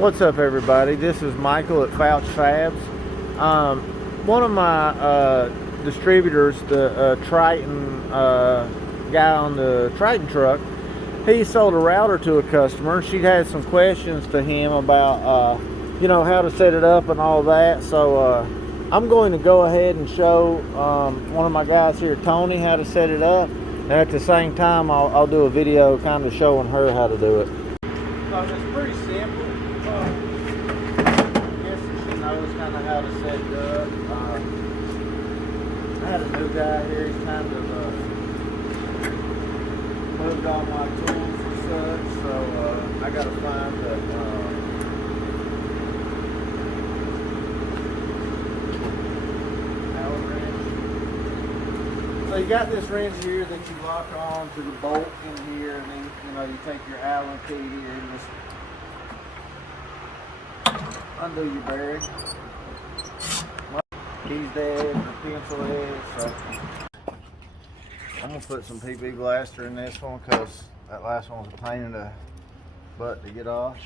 What's up, everybody? This is Michael at FOUCH FABS. One of my distributors, the Triton guy on the Triton truck, he sold a router to a customer. She had some questions to him about how to set it up and all that. So I'm going to go ahead and show one of my guys here, Tony, how to set it up. And at the same time, I'll do a video kind of showing her how to do it. So it's pretty simple. I guess she knows kind of how to set it up. I had a new guy here. He's kind of moved all my tools and such, so I got to find the Allen wrench. So you got this wrench here that you lock on to the bolt in here, and then you take your Allen key here and just undo your bearing. Key's dead, the pencil head, so I'm gonna put some PB blaster in this one because that last one was a pain in the butt to get off.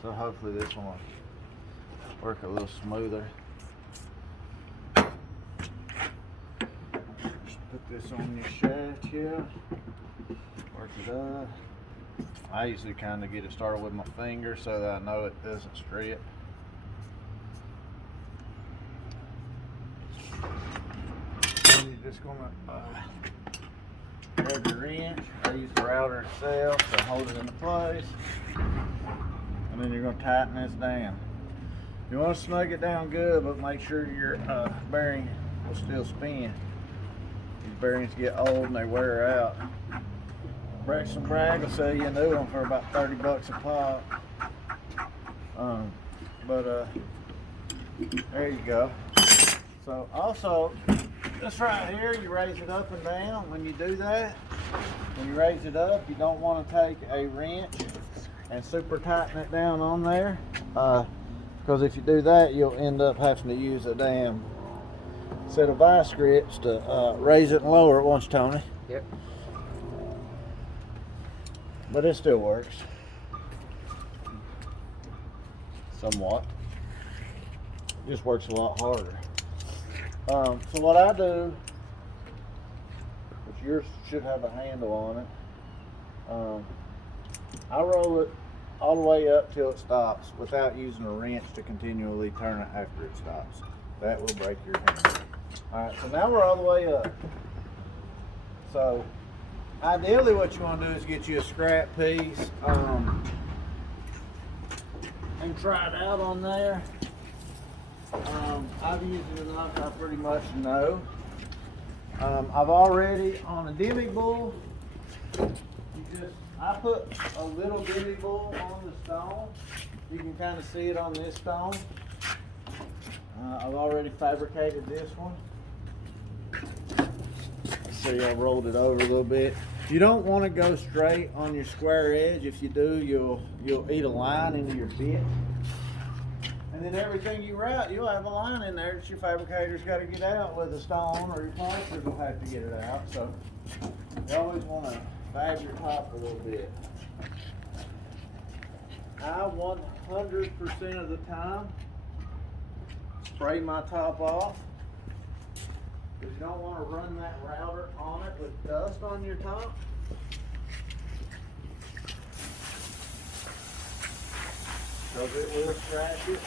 So hopefully this one will work a little smoother. Just put this on your shaft here, work it up. I usually kind of get it started with my finger so that I know it doesn't strip. And you're just going to grab your wrench. I use the router itself to hold it into place. And then you're going to tighten this down. You want to snug it down good, but make sure your bearing will still spin. These bearings get old and they wear out. Brixton Bragg will sell you a new one for about 30 bucks a pop. There you go. So also, this right here, you raise it up and down. When you do that, when you raise it up, you don't want to take a wrench and super tighten it down on there, because if you do that, you'll end up having to use a damn set of vice grips to raise it and lower it, won't you, Tony? Yep. But it still works. Somewhat. Just works a lot harder. So what I do, which yours should have a handle on it, I roll it all the way up till it stops without using a wrench to continually turn it after it stops. That will break your hand. Alright, so now we're all the way up. So ideally what you want to do is get you a scrap piece and try it out on there. I've used it enough, I pretty much know. I've already, on a divvy bull, I put a little divvy bull on the stone. You can kind of see it on this stone. I've already fabricated this one. See, I rolled it over a little bit. You don't want to go straight on your square edge. If you do, you'll eat a line into your bit. And then everything you route, you'll have a line in there that your fabricator's got to get out with a stone, or your plasters will have to get it out. So you always want to fab your top a little bit. I 100% of the time spray my top off, because you don't want to run that router on it with dust on your top. Because it will scratch it.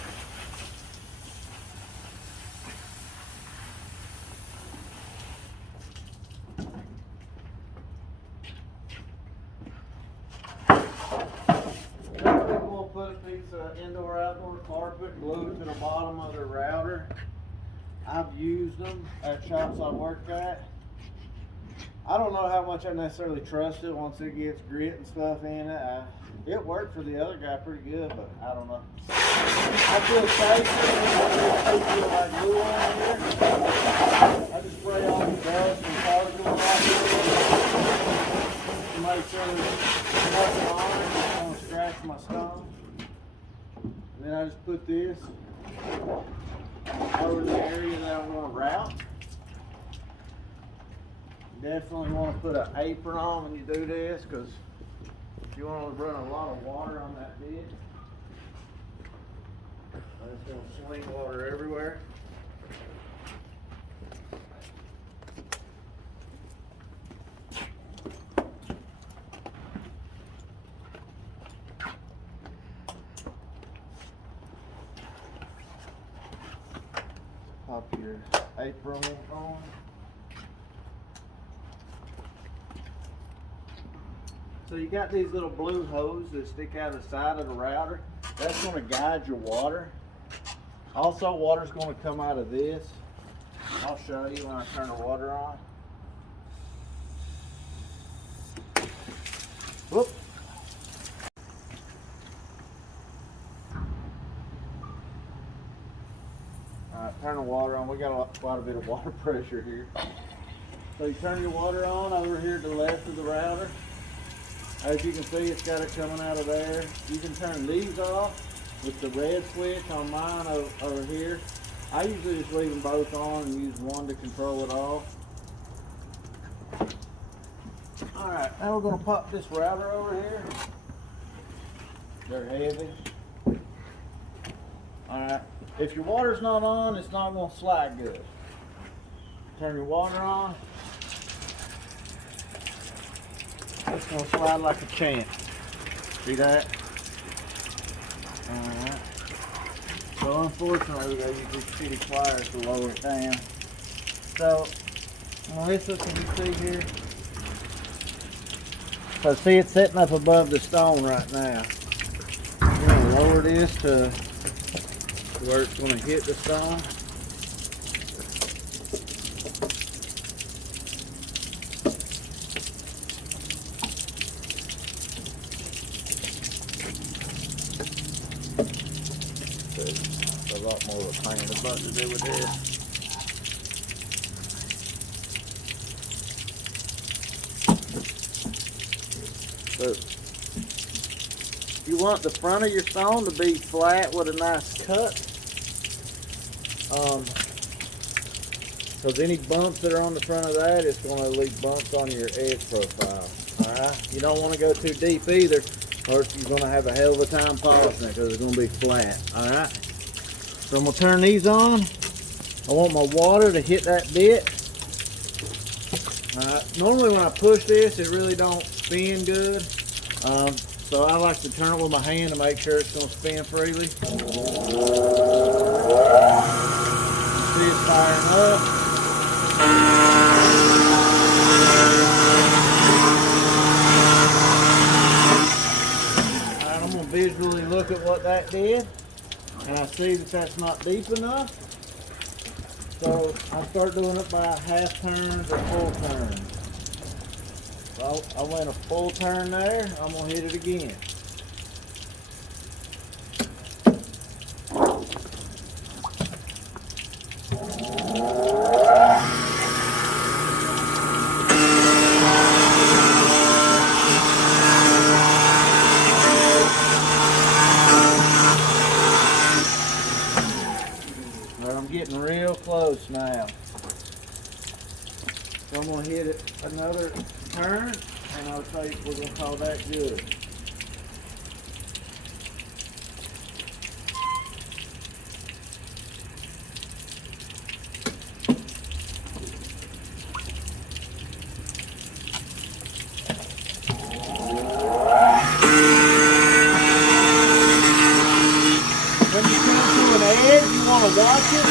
Some people will put a piece of indoor-outdoor carpet, glue it to the bottom of their router. I've used them at shops I worked at. I don't know how much I necessarily trust it once it gets grit and stuff in it. It worked for the other guy pretty good, but I don't know. I feel safe with like glue on here. I just spray all the dust and particles off to make sure there's nothing on it that's going to scratch my stone. And then I just put this over the area that I want to route. Definitely want to put an apron on when you do this, because you want to run a lot of water on that bit. It's going to swing water everywhere. Pop your apron on. So you got these little blue hoses that stick out of the side of the router. That's going to guide your water. Also, water's going to come out of this. I'll show you when I turn the water on. Whoop. Alright, turn the water on. We got quite a bit of water pressure here. So you turn your water on over here to the left of the router. As you can see, it's got it coming out of there. You can turn these off with the red switch on mine over here. I usually just leave them both on and use one to control it all. Alright, now we're going to pop this router over here. They're heavy. Alright, if your water's not on, it's not going to slide good. Turn your water on. It's going to slide like a champ. See that? Alright. So unfortunately, we got to use these shitty pliers to lower it down. So, Melissa, can you see here? So see, it's sitting up above the stone right now. We're going to lower this to where it's going to hit the stone. A lot more of a pain in the butt to do with this. So you want the front of your stone to be flat with a nice cut. Because any bumps that are on the front of that, it's going to leave bumps on your edge profile. Alright? You don't want to go too deep either, or you're going to have a hell of a time polishing it because it's going to be flat. Alright? So I'm going to turn these on. I want my water to hit that bit. Normally when I push this, it really don't spin good. So I like to turn it with my hand to make sure it's going to spin freely. See it's firing up. Alright, I'm going to visually look at what that did. And I see that that's not deep enough. So I start doing it by half turns or full turns. So I went a full turn there. I'm going to hit it again. I'm getting real close now. So I'm going to hit it another turn, and I'll tell you we're going to call that good. When you come to an edge, you want to watch it.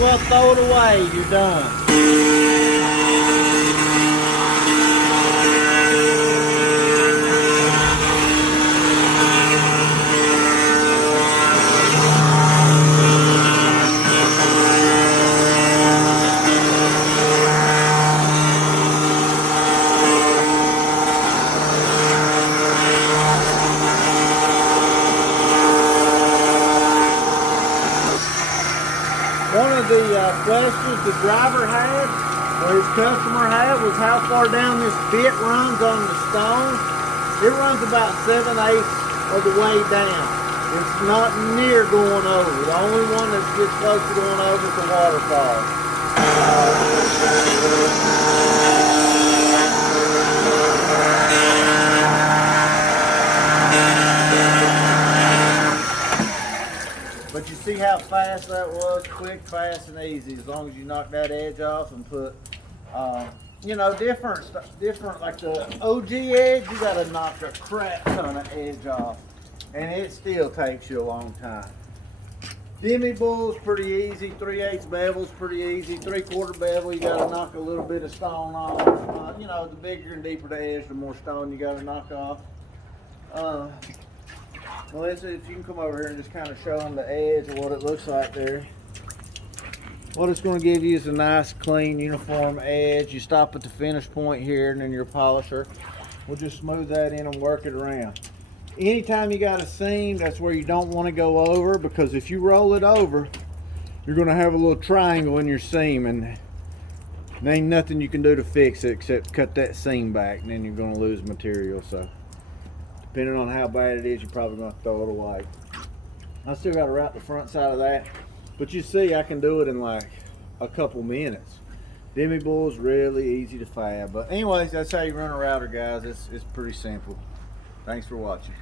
Well, throw it away, you're done. One of the questions the driver had, or his customer had, was how far down this bit runs on the stone. It runs about 7/8 of the way down. It's not near going over. The only one that gets close to going over is the waterfall. But you see how fast that was? Quick, fast, and easy. As long as you knock that edge off and put, you know, different, like the OG edge, you gotta knock a crap ton of edge off. And it still takes you a long time. Demi bull's pretty easy. 3/8 bevel's pretty easy. 3/4 bevel, you gotta knock a little bit of stone off. You know, the bigger and deeper the edge, the more stone you gotta knock off. Melissa, if you can come over here and just kind of show them the edge of what it looks like there. What it's going to give you is a nice, clean, uniform edge. You stop at the finish point here, and then your polisher will just smooth that in and work it around. Anytime you got a seam, that's where you don't want to go over, because if you roll it over, you're going to have a little triangle in your seam, and there ain't nothing you can do to fix it except cut that seam back, and then you're going to lose material. So depending on how bad it is, you're probably going to throw it away. I still got to wrap the front side of that, but you see I can do it in like a couple minutes. Demi bull's really easy to fab. But anyways, that's how you run a router, guys. It's pretty simple. Thanks for watching.